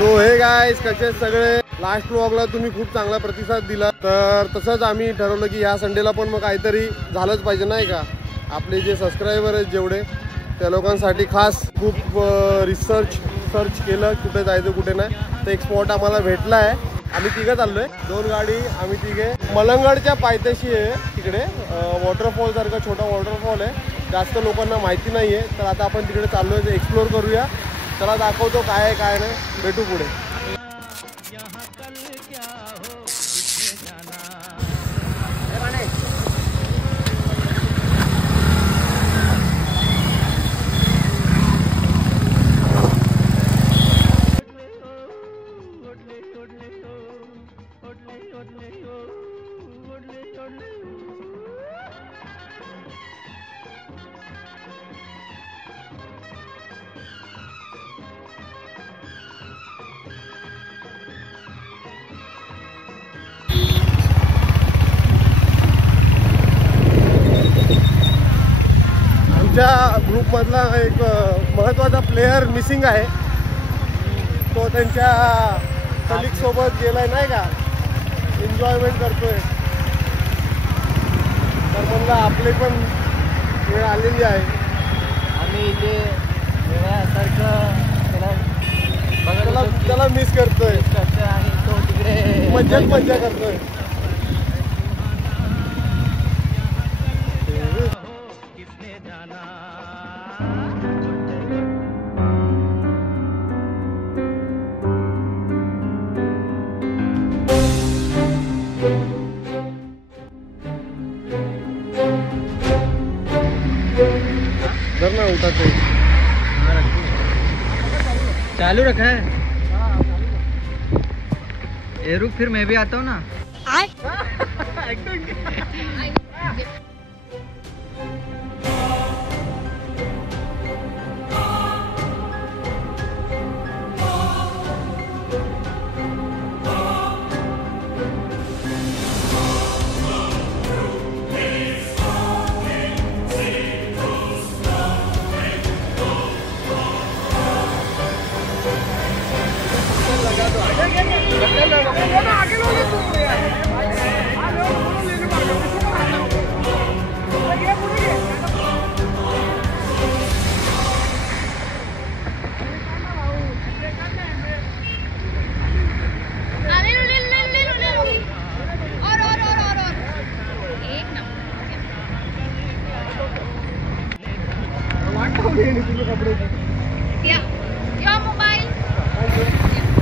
तो hey guys कसे सगळे लास्ट व्लॉगला तुम्ही खूप चांगला प्रतिसाद दिला, तर तसंच आम्ही ठरवलं की या संडेला पण मग काहीतरी झालंच पाहिजे नाही का. आपले जे सबस्क्रायबर आहेत जेवढे त्या लोकांसाठी खास खूप सर्च केलं कुठे जायचं कुठे नाही, तर एक स्पॉट आम्हाला भेटला आहे. आम्ही तिघं चाललोय, 2 गाडी आम्ही तिघे. मलंगडच्या पायथ्याशी आहे तिकडे वॉटरफॉल सारखा छोटा वॉटरफॉल आहे, जास्त लोकांना माहिती नाही आहे. तर आता आपण तिकडे चाललोय, एक्सप्लोर करूया. चला दाखवतो काय आहे काय नाही, भेटू पुढे. ग्रुप मधला एक महत्त्वाचा प्लेयर मिसिंग आहे, तो त्यांच्या कलिग सोबत गेलाय नाही का, एन्जॉयमेंट करतोय. तर म्हणलं आपले पण वेळ आलेली आहे, आम्ही इथे त्याला मिस करतोय आणि तो तिकडे मज्जा करतोय. चालू रखा है ये, रुक फिर मैं भी आता हूँ ना.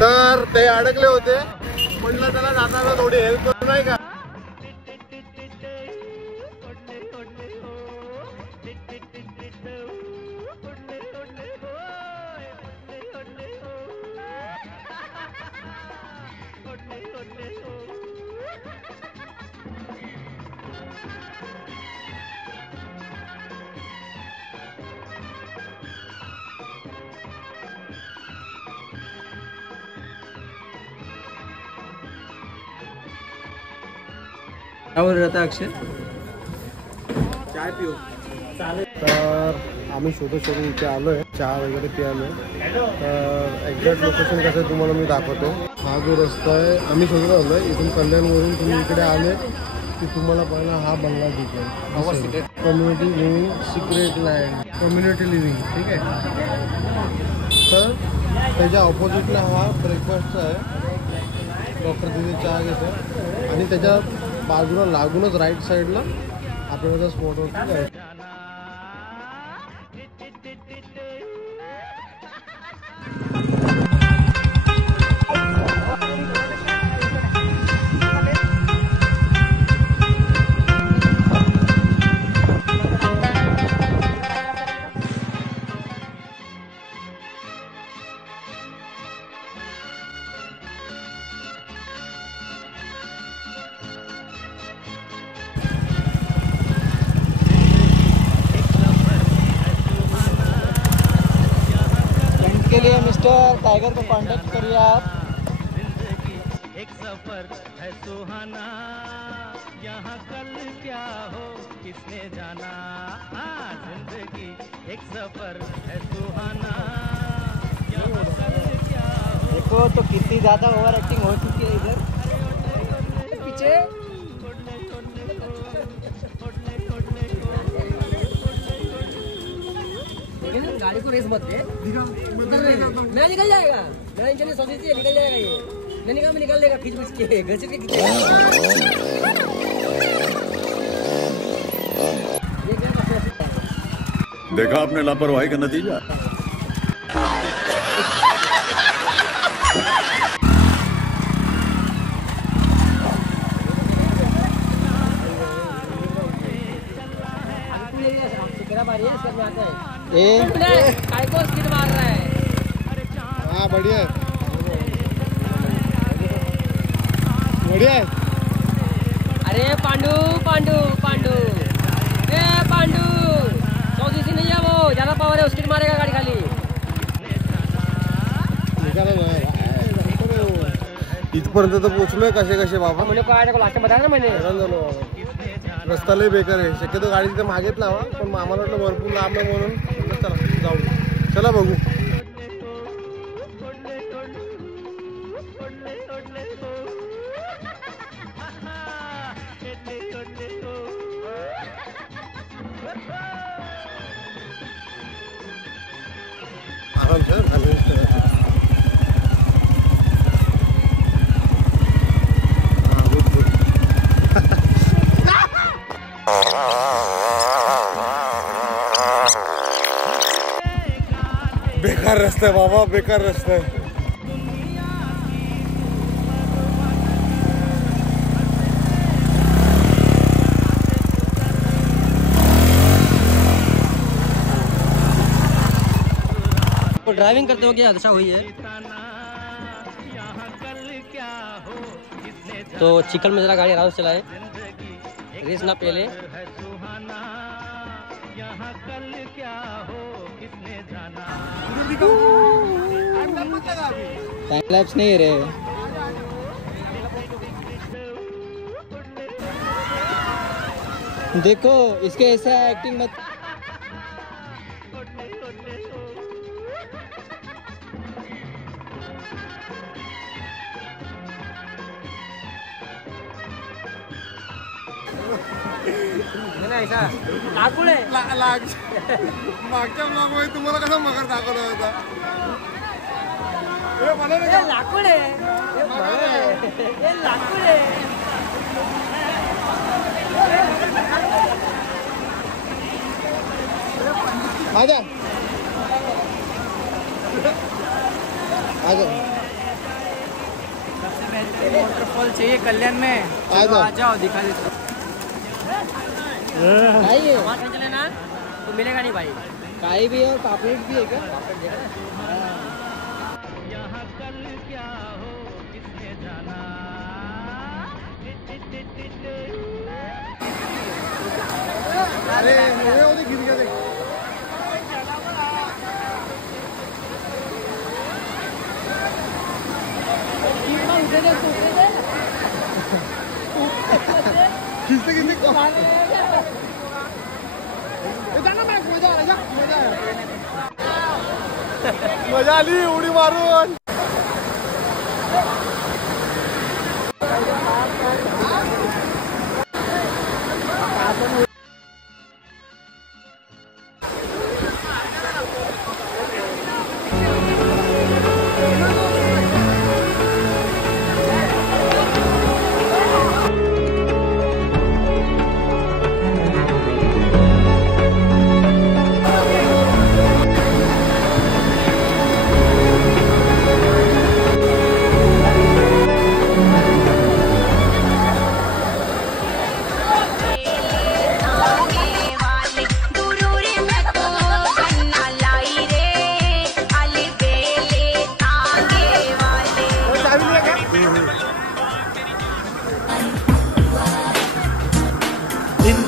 तर ते अडकले होते, म्हणलं त्याला जाताना थोडी हेल्प करू नाही का. क्या बोल रहा था अक्षय? चाय पिऊ चालेल. तर आम्ही शोधून इथे आलोय, चहा वगैरे पियालोय. तर एक्झॅक्ट लोकेशन कसं तुम्हाला मी दाखवतो. हा जो रस्ता आहे आम्ही शोधून आलोय, इथून कल्याणवरून तुम्ही इकडे आले की तुम्हाला पहिला हा बंगला दिसेल, community living secret land community living. ठीक आहे, तर त्याच्या ऑपोजिटला हा ब्रेकफास्टचा आहे, डॉक्टर तिथे चहा घेतो. आणि त्याच्या बाजूला लागूनच राईट साईडला आपल्याला स्पॉटवरती जायचं. के लिए मिस्टर टाइगर को कांटेक्ट करिए आप. एक सफर है सुहाना, यहाँ कल क्या हो किसने जाना. हाँ जिंदगी एक सफर है सुहाना, यहाँ कल क्या हो देखो तो कितनी ज्यादा ओवर एक्टिंग हो चुकी है इधर पीछे। लेकिन गाड़ी को रेस मत दे, मेरा निकल जाएगा, मेरा इंजन सोची थी निकल जाएगा, ये नहीं निकल में निकल देगा खींच के घर से देखा आपने लापरवाही का नतीजा। काय को स्पीड मार रहा है। हाँ बढ़िया है, बढ़िया है। अरे पांडू पांडू पांडू ए पांडू 100 नहीं है वो, ज्यादा पावर है, उसकी मारेगा गाड़ी खाली। निकालो ना इथपर्यंत तर पोहोचलोय कसे कसे बाबा. मुझे को लास्ट बताया ना मैंने. रस्ता लय बेकार आहे. शक्यतो गाडी तिथे मागेच लावा, पण आम्हाला वाटलं भरपूर लांब आहे म्हणून चला जाऊ. चला बघू. आराम से बेकार रास्ता है बाबा, बेकार रास्ता है. तो ड्राइविंग करते हो क्या दशा हुई है. तो चिकन में जरा गाड़ी आराम से चलाए, रेस ना पहले. टाइम लैप्स नहीं है रे. देखो इसके ऐसा एक्टिंग मत. ऐसा लाकूड आहे. मागच्या ब्लॉग मध्ये तुम्हाला कसा मगर दाखवला होता. लाकूड आहे, लाकूड आहे. आजा आजा. वाटरफॉल चाहिए कल्याण में, आ जाओ दिखा देता. चले ना तो मिलेगा नहीं भाई. काई भी है और पापलेट भी है क्या. यहाँ कल क्या हो किसने जाना. अरे गिर गया देख. खिचते खिचते मजा आली उडी मारून.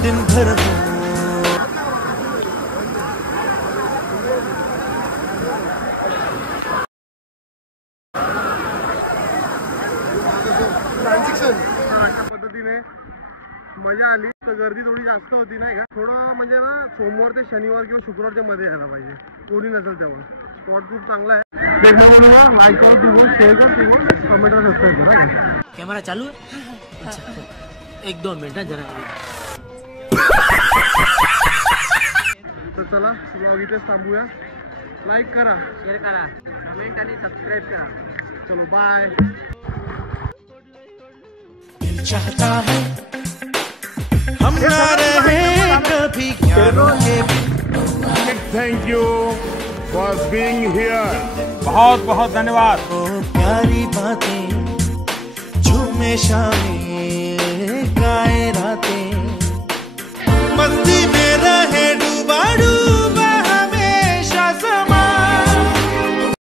दिन भर ट्रान्झॅक्शन अशा पद्धतीने मजा आली. तर गर्दी थोडी जास्त होती नाही का. थोडं म्हणजे ना सोमवार ते शनिवार किंवा शुक्रवारच्या मध्ये यायला पाहिजे, कोणी नसेल तेव्हा. स्पॉट खूप चांगला आहे. देखना बोलूँगा लाइक करो तू वो शेयर कर तू वो कमेंट और सब्सक्राइब करा कॅमेरा चालू आहे अच्छा 1-2 मिनिटं जरा तर चला ब्लॉग इथेच थांबूया लाईक करा शेअर करा कमेंट आणि सबस्क्राईब करा चलो बाय चाहता है हम ना रहे कभी ज्ञानों के Thank you for being here. बहुत बहुत धन्यवाद. ओ प्यारी बातें झूमे शामें गाए रातें मस्ती